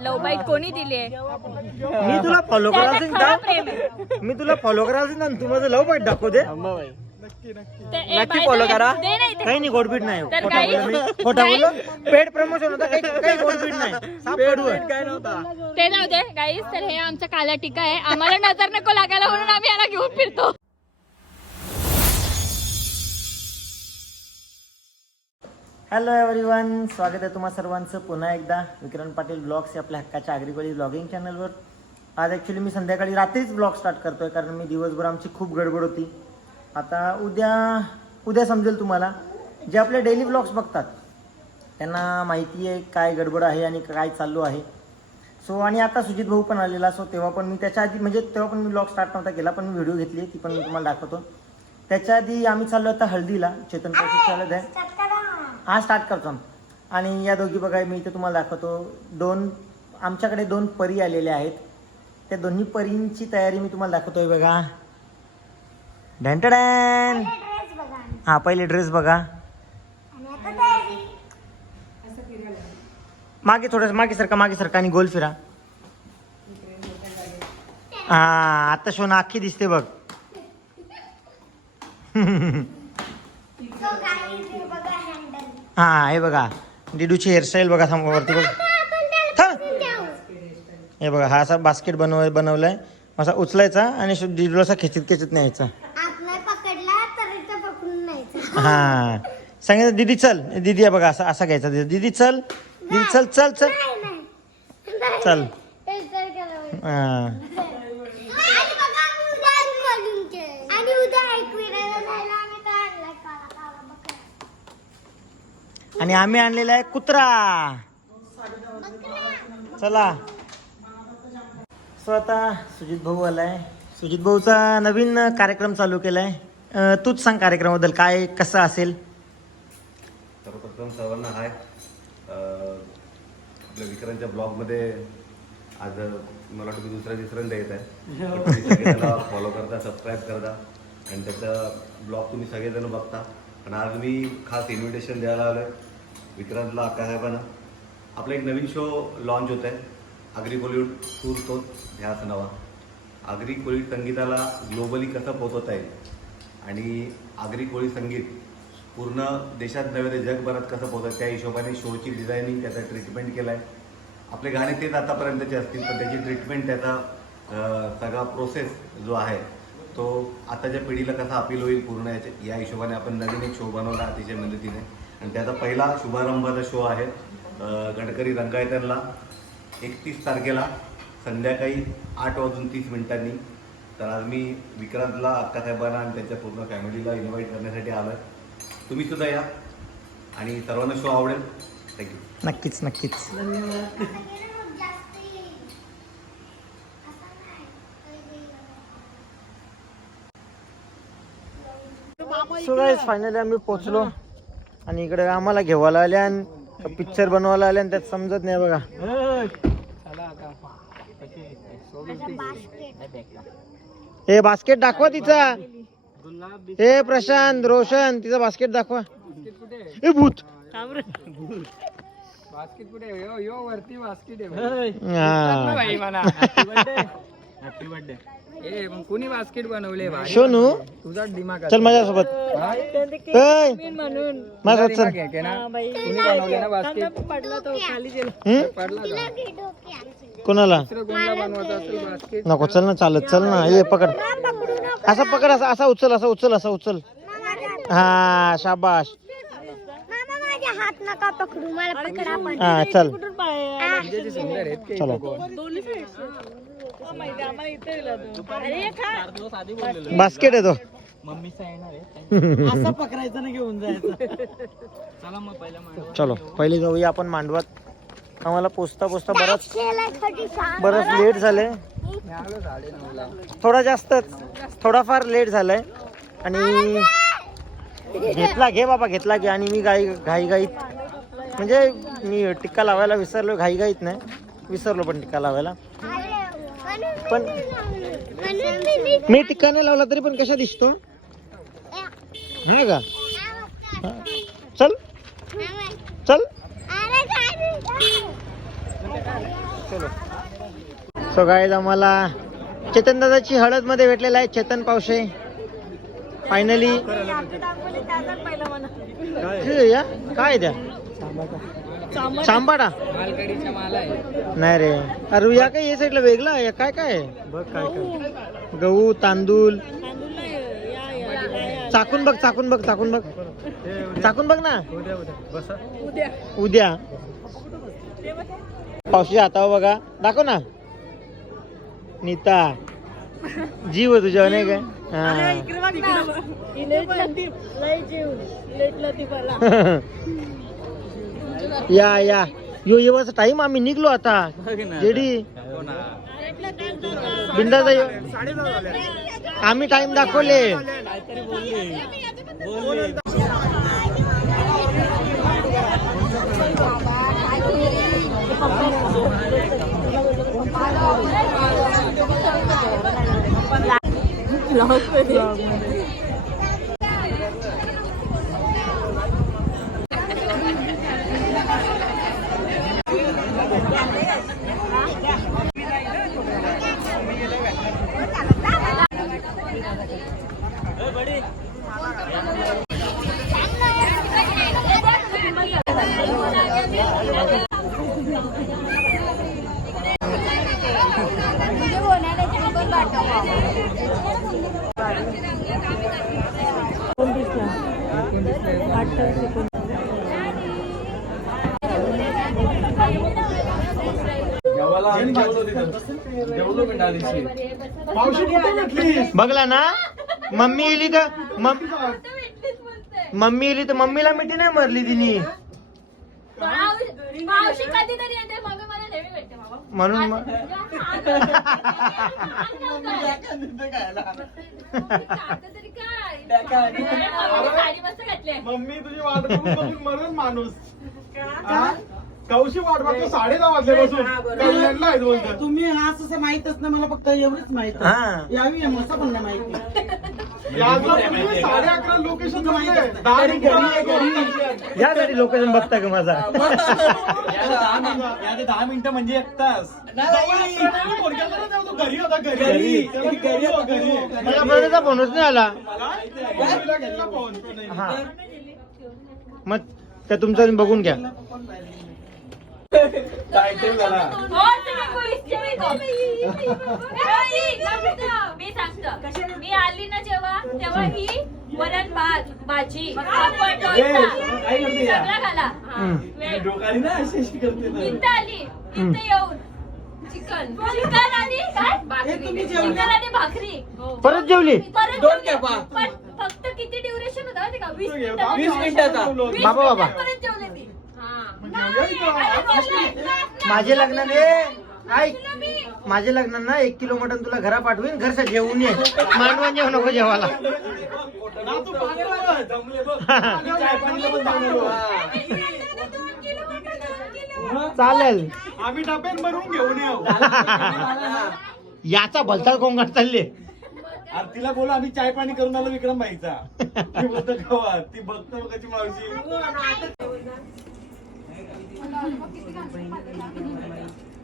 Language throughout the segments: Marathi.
लव बाईट कोणी दिली आहे? मी तुला फॉलो करायला मी तुला फॉलो करायला तू माझं लव पाहिजे दाखव दे. नक्की फॉलो करा. दे नाही ते. काही नाही गोडबीट नाही खोटा बोललो बोललो? पेड प्रमोशन होता. काही काही गोडबीट नाही. पेड काय नव्हता? ते जाऊ दे. गाईस तर हे आमचा काला टीका आहे. आम्हाला नजर नको लागायला म्हणून आम्ही याला घेऊन फिरतो. हॅलो एव्हरीवन स्वागत आहे तुम्हा सर्वांचं. पुन्हा एकदा विक्रांत पाटील ब्लॉग्स या आपल्या हक्काच्या आगरीकोळी ब्लॉगिंग चॅनलवर आज ॲक्च्युली मी संध्याकाळी रात्रीच ब्लॉग स्टार्ट करतो आहे कारण मी दिवसभर आमची खूप गडबड होती. आता उद्या उद्या समजेल तुम्हाला. जे आपले डेली ब्लॉग्स बघतात त्यांना माहिती आहे काय गडबड आहे आणि काय चालू आहे. सो आणि आता सुजित भाऊ पण आलेला सो तेव्हा पण मी त्याच्या आधी म्हणजे तेव्हा पण मी ब्लॉग स्टार्ट नव्हता केला पण मी व्हिडिओ घेतली ती पण मी तुम्हाला दाखवतो. त्याच्या आधी आम्ही चाललो आता हळदीला चेतन कौशिक चालत आहे. हा स्टार्ट करतो. आणि या दोघी बघा मी इथे तुम्हाला दाखवतो. दोन आमच्याकडे दोन परी आलेल्या आहेत. त्या दोन्ही परींची तयारी मी तुम्हाला दाखवतोय बघा. डॅन हा पहिले ड्रेस बघा. मागे थोडस मागे सरका मागे सरका आणि गोल फिरा. हा आता शोना अख्खी दिसते बघ. हा हे बघा. डिडूची हेअरस्टाईल बघा थांब वरती बघ. थांब. हे बघा हा असा बास्केट बनव बनवलाय. असा उचलायचा आणि डिडूला असा खेचत खेचत न्यायचा. हा. सांगितलं दीदी चल. दीदी बघा असा असा घ्यायचा. दीदी चल. दीदी चल चल चल. चल. हे तर केलं पाहिजे. हा आणि बघा, उद्या खोलून ठेव. आणि उद्या ऐकविरायला जायला आम्ही काय आणलंय काला काला बकरा. आणि आम्ही आणलेला आहे कुत्रा. चला. सो आता सुजित भाऊ आलाय. सुजित भाऊचा नवीन कार्यक्रम चालू केलाय. आहे तूच सांग कार्यक्रमाबद्दल काय कसं असेल? सर्वप्रथम सर्वांना हाय अं, आपल्या विक्रांतच्या ब्लॉगमध्ये आज मला वाटतं की दुसऱ्या तिसऱ्यांदा येत आहे. फॉलो करता सबस्क्राईब करता. आणि त्याचा ब्लॉग तुम्ही सगळेजण बघता. पण आज मी खास इन्व्हिटेशन द्यायला आलो आहे विक्रांतला अक्कासाहेबांना आपला एक नवीन शो लॉन्च होत आहे आगरी बॉलिवूड टूर तोच ध्यास नवा. आगरी कोळी संगीताला ग्लोबली कसं पोहोचवता येईल? आणि आगरी कोळी संगीत पूर्ण देशात नव्हे ते जगभरात कसं पोहोचत त्या हिशोबाने शोची डिझायनिंग त्याचा ट्रीटमेंट केला आहे आपले गाणे तेच आतापर्यंतचे असतील पण त्याची ट्रीटमेंट त्याचा सगळा प्रोसेस जो आहे तो आताच्या पिढीला कसा अपील होईल पूर्ण याच्या या हिशोबाने आपण नवीन एक शो बनवला अतिशय मदतीने. आणि त्याचा पहिला शुभारंभाचा शो आहे गडकरी रंगायतनला एकतीस तारखेला संध्याकाळी आठ वाजून तीस मिनिटांनी. तर आज मी विक्रांतला अक्कासाहेबांना आणि त्यांच्या पूर्ण फॅमिलीला इन्व्हाइट करण्यासाठी आलो आहे तुम्ही सुद्धा या. आणि सर्वांना शो आवडेल. थँक्यू नक्कीच नक्कीच. सो गाईज फायनली आम्ही पोहोचलो. आणि इकडे आम्हाला घेवायला आले आणि पिक्चर बनवायला आले आणि त्यात समजत नाही बघा. हे बास्केट दाखवा तिचा. हे प्रशांत रोशन तिचा बास्केट दाखवा. हे भूत. बास्केट कुठे आहे? यो यो वरती बास्केट आहे. हा. हॅपी बर्थडे ए मग कोणी बास्केट बनवले? भाई सोनू? तुझा दिमाग चल माझ्यासोबत. ऐ, माझ्यासोबत चल. कोणी बनवले ना बास्केट? पडला का? घे डोक्यात. कोणाला? दुसरं कोणाला बनवायचं असेल बास्केट नको चल ना चालत चल ना. ये पकड. असा पकड असा असा उचल असा उचल असा उचल. हा शाबाश मामा माझ्या हात नका पकडू मला पकडा पण. हा चल. म्हणजे बास्केट आहे तो. असं पकडायचं ना घेऊन जायचं. चला मग पहिला मांडव. चलो पहिले जाऊया आपण मांडवात. आम्हाला पोचता पोचता बराच बरंच लेट झालंय. थोडा जास्तच थोडाफार लेट झालाय. आणि घेतला घे बाबा घेतला घे आणि मी गाई घाई गाईत म्हणजे मी टिक्का लावायला विसरलो घाई गाईत नाही. विसरलो पण टिक्का लावायला. पण मी नाही लावला तरी पण कशा दिसतो? हा का. चल. चल. सो गाईज आम्हाला चेतन दादाची हळदमध्ये भेटलेला आहे. चेतन पावशे. फायनली या? काय द्या? चांबाडा मालकडीच्या माल आहे. नाही रे. अरे या काय या साईडला वेगळा आहे. काय काय आहे? बघ काय काय. गहू तांदूळ चाकून बघ चाकून बघ चाकून बघ. चाकून बघ ना. उद्या पावशी हातावर बघा. दाखव ना. नीता. जीव आहे तुझ्या नाही काय हा. या या. यो येवाचा टाइम आम्ही निघलो आता. जेडी. हो बिंदाचा यो. आम्ही टाइम दाखवले. बघला ना मम्मी तर मम- मम्मी गेली तर मम्मीला मिठी नाही मरली तिने. मावशी कधीतरी येते मम्मी मला नेहमी भेटते बाबा. म्हणून मग. मम्मी तुझी वाट बघून बघून मरण माणूस. हा? कौशी वाट बघतो साडे दहा वाजल्यापासून कल्याणला तुम्ही हा असं माहितच ना मला फक्त एवढंच माहीत आहे. यावी मस्त पण नाही माहिती. याचा तुम्ही साडे अकरा लोकेशन माहिती दहा मिनिटं यासाठी लोकेशन बघता का माझा? दहा मिनिटं म्हणजे एक तास. घरी होता घरी. मला बरोबर फोनच नाही आला. फोन. हा. मग त्या तुमचं बघून घ्या. हो, तुम्ही पोलीसचे मी गो. ए, मी सांगतो मी आली ना जेव्हा तेव्हा ही वरण भात भाजी पापड, लोणचं, सगळं घाला. हा. हम्म. वेळ. इथं आली. इथं येऊन. चिकन. चिकन आणि काय? तुम्ही चिकन जेवल्या? आणि भाकरी. परत जेवली? परत दोन जेवले. पण फक्त किती ड्युरेशन होतं का? वीस वीस मिनिटं मिनिटाचा. वीस बाबा, बाबा. परत जेवले मी. माझे लग्न रे ऐक माझे लग्न ना एक किलो मटन तुला घरा पाठवीन घरचं जेवून ये. मांडवून जेवू नको जेवायला. जमलो. चालेल. आम्ही डब्यात भरून घेऊन येऊ. याचा भलता कोंगाट चालले. तिला बोला आम्ही चाय पाणी करून आलो विक्रम भाईचा ती ती बघतो कशी मावशी.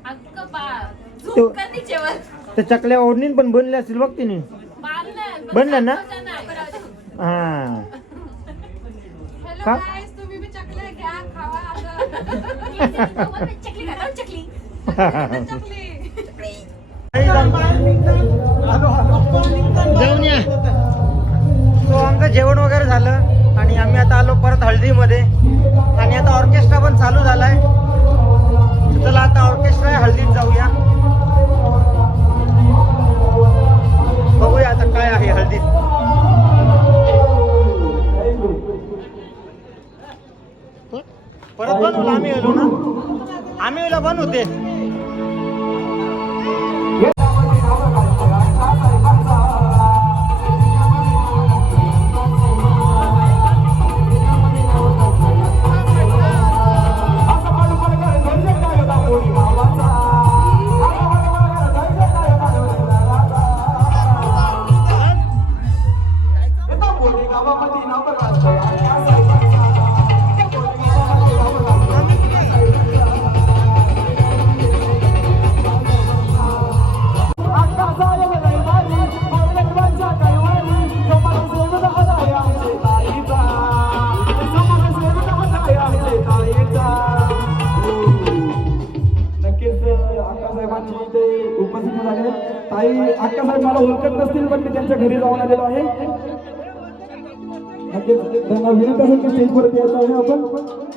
अक्क पार झोपकर नाही जेवत ते चकल्या ओढणीन पण बनल्या असतील बघ तिने. बांधलं बनलं ना? हा. का? जाऊन या. तो आमचं जेवण वगैरे झालं. आणि आम्ही आता आलो परत हळदीमध्ये. आणि आता ऑर्केस्ट्रा पण चालू झालाय. आहे चला आता ऑर्केस्ट्रा हळदीत जाऊया.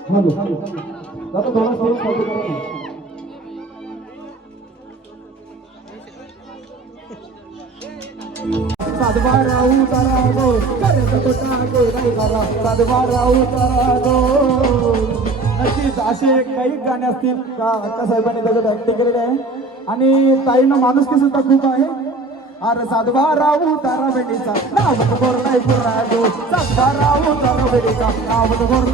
यायचं थोडा करा राहू तारा गो करत गो राहू तारा गो नक्कीच असे काही गाणे असतील का अक्का साहेबांनी त्याच्यात ऍक्टिंग आहे आणि ताईनं माणुसकी सुद्धा खूप आहे अरे सातवा राहू तारा बेडीचा नाव गोर नाही पुरा गो सातवा राहू तारा बेडीचा नाव गोर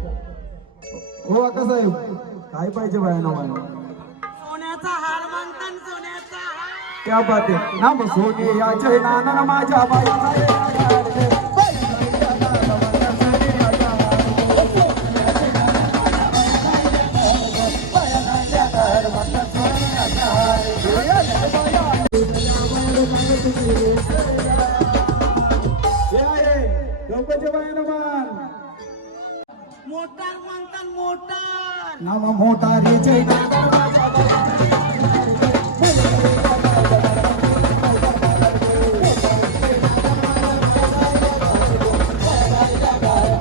हे अक्का साहेब. काय पाहिजे बायानो? सोन्याचा हार मागतात सोन्याचा क्या बात ना सोने या चैना ना माझ्या बाईचा मोटार. नाम चैना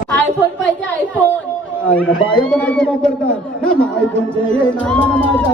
आयफोन पाहिजे आयफोन आहे ना बाया पण ऐकून वापरतात ना ये ना माझ्या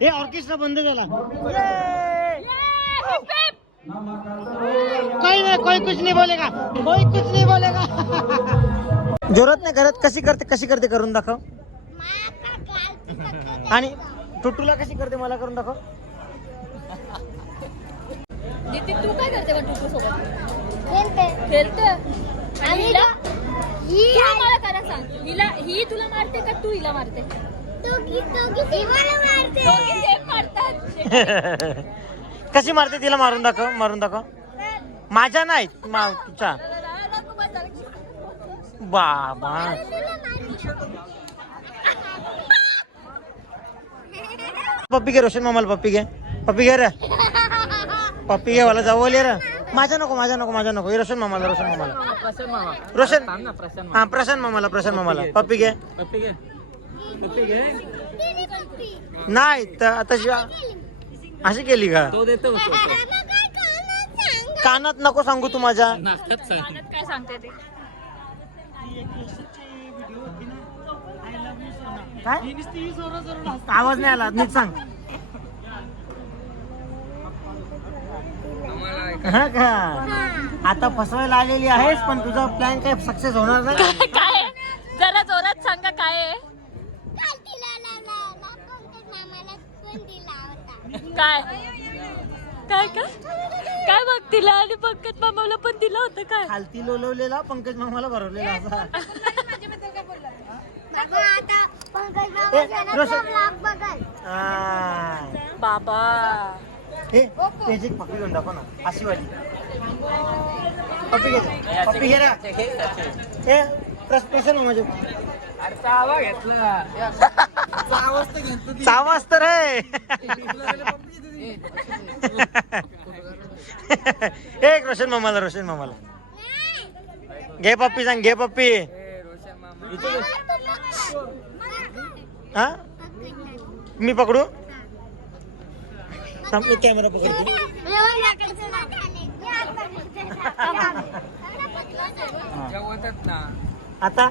हे ऑर्केस्ट्रा बंद झाला. कोई नाही कोई कुछ नाही बोलेगा कोई कुछ नाही बोलेगा. जोरात नाही करत कशी करते कशी करते करून दाखव. आणि टुटूला कशी करते मला करून दाखव. दीदी तू काय करते पण टुटू सोबत? खेळते. खेळते? आणि हिला? ही तू मला करा सांग हिला ही तुला मारते का तू हिला मारते? दोघी दोघी ती मला मारते दोघी सेम मारतात कशी मारते तिला मारून दाखव मारून दाखव माझ्या नाही मा- तुझ्या बाबा पप्पी घे रोशन मामाला पप्पी घे पप्पी घे रे पप्पी घे मला जाऊ रे माझ्या नको माझ्या नको माझ्या नको हे रोशन मामाला रोशन मामाला प्रसन्न मामा रोशन थांब ना प्रसन्न हा प्रशांत मामाला प्रशांत मामाला पप्पी घे पप्पी घे पप्पी घे नाही तर आता शिवा- अशी केली का? तो देतो कानात नको सांगू तू माझ्या. नाकात सांग. काय सांगते ते? काय? आवाज नाही आला नीट सांग. हा का? आता फसवायला आलेली आहेस पण तुझा प्लॅन काय सक्सेस होणार नाही? जरा जोरात सांगा काय आहे? काय? काय काय काय बघ तिला आणि पंकज मामाला पण दिलं होतं काय खालती लोलवलेला पंकज मामाला भरवलेला असा. ए, रोशन. आ. बाबा. हे त्याची पप्पी घेऊन दाखव ना अशी वाली पप्पी घे पप्पी घे हे माझे अरे चावा घेतला. चावाच तर आहे. एक रोशन मामाला रोशन मामाला. घे पप्पी सांग घे पप्पी. हा? मी पकडू? थांब, मी कॅमेरा पकडतो. आता?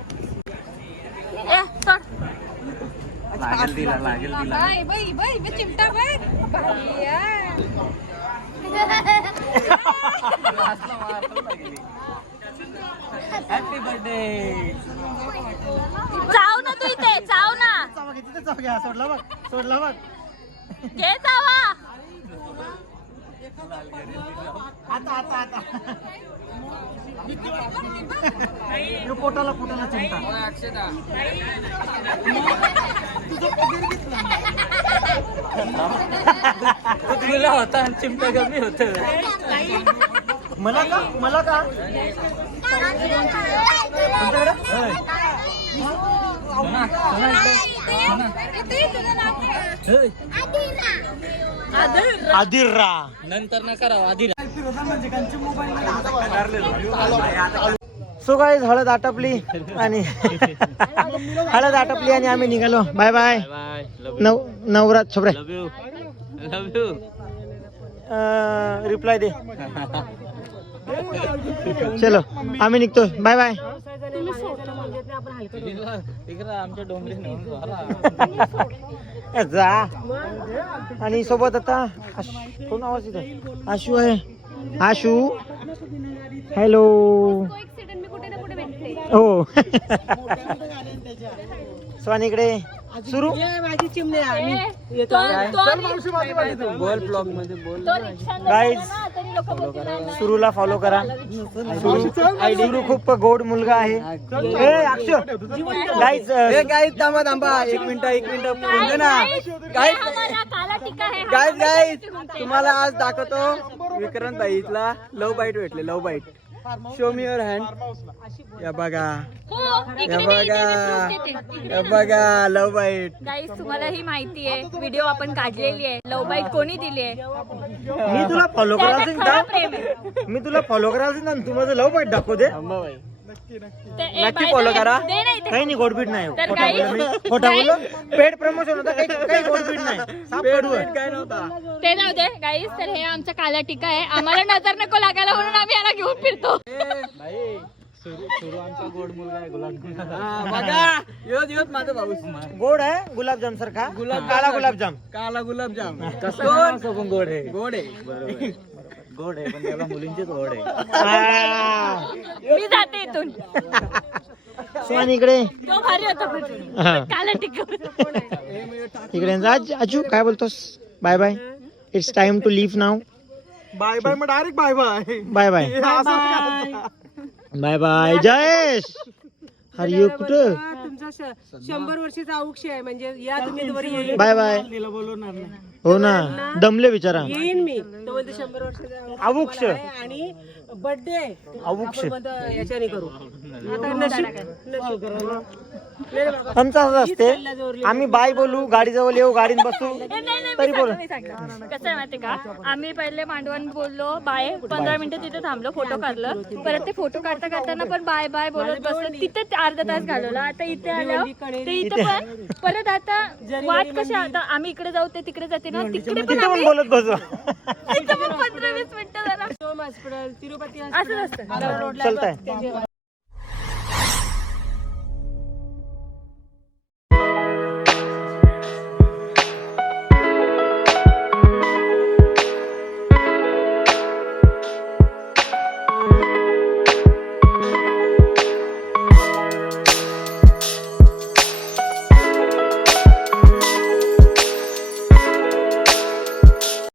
लागेल दिला लागेल दिला बाय बाई बाई मी चिमटा बाय हॅपी बर्थडे जाऊ ना तू इथे जाऊ ना चावा घे तिथे चावा घ्या सोडला बघ सोडला बघ घे जावा आता आता आता. यो पोटाला पोटाला अक्षता तुला होता आणि चिमटा कमी होत मला का? मला का? तुमच्याकडे आदिर रा नंतर नका राव आधी सो हळद आटपली आणि हळद आटपली आणि आम्ही निघालो. बाय बाय बाय नव नवरात छोबरे रिप्लाय दे. चलो आम्ही निघतो बाय बाय इकडं आमच्या डोंगरी जा. आणि सोबत आता कोण आवाज येतो आशू आहे. आशू. हॅलो. हो. स्वानी इकडे. सुरू? माझी तो- बोल ब्लॉगमध्ये बोल. ना, नाही. सुरूला फॉलो करा. सुरू सुरू खूप गोड मुलगा आहे. गाईज काय थांबा थांबा. एक मिनिट एक मिनिट. टिक्का है गाईज गाईज हैं. तुम्हाला आज दाखवतो विक्रांत भाईतला लव बाईट भेटले love bite. Show me your hand या बघा. हो, या बघा. या बघा लव बाईट तुम्हाला ही माहिती आहे. व्हिडिओ आपण काढलेली आहे. लव बाईट कोणी दिली आहे? मी तुला फॉलो करा त्याचं खरं प्रेम आहे. मी तुला फॉलो करायला ना तू माझं लव बाईट दाखव दे. नक्की way, करा. काही नाही गोडबीट नाही तर खोटा guys- बोललो पेड प्रमोशन होता काही काही गोडबीट नाही. आहे. काय नव्हता. ते जाऊ दे गाईज तर हे आमचा काला टिका आहे. आम्हाला नजर नको लागायला म्हणून आम्ही याला घेऊन फिरतो. भाई सुरू सुरू आमचा गोड मुलगा आहे गुलाब बघा. योच योच माझा भाऊ गोड आहे गुलाबजाम सारखा. गुलाबजाम. काळा गुलाबजाम. काला गुलाबजाम. कसं गोड आहे. गोड आहे. बरोबर. गोड आहे पण त्याला मुलींचीच ओढ आहे. आ, मी जाते इथून. स्वानी इकडे. तो भारी होता पण. हा. काला टिका इकडे आज अजू काय बोलतोस? Bye bye it's time to leave now bye bye मग direct bye bye bye bye bye bye Jayesh अरे ये कुठं? तुमचा श- शंभर वर्षाचा औक्ष आहे. म्हणजे या तुम्ही वर येईन बाय बाय. हो ना. दमले बिचारा. येईन मी. तो म्हणतो शंभर वर्षाचा औक्ष अवुक्ष आहे आणि बर्थडे अवुक्ष याच्याने करू. आमचं असं असते आम्ही बाय बोलू गाडी जवळ येऊ गाडीत बसू तरी बोल. कसं आहे माहिती का? आम्ही पहिले मांडवण बोललो बाय पंधरा मिनिटं तिथे थांबलो फोटो काढलं. परत ते फोटो काढता काढताना पण बाय बाय बोलत बसलो. तिथेच अर्धा तास घालवला. आता इथे आलं. ते इथे पण परत आता वाट कशी आता आम्ही इकडे जाऊ ते तिकडे जाते ना. तिकडे पण तिथे बोलत बसू. पंधरा वीस मिनिटं जरा असंच असतं चलताय.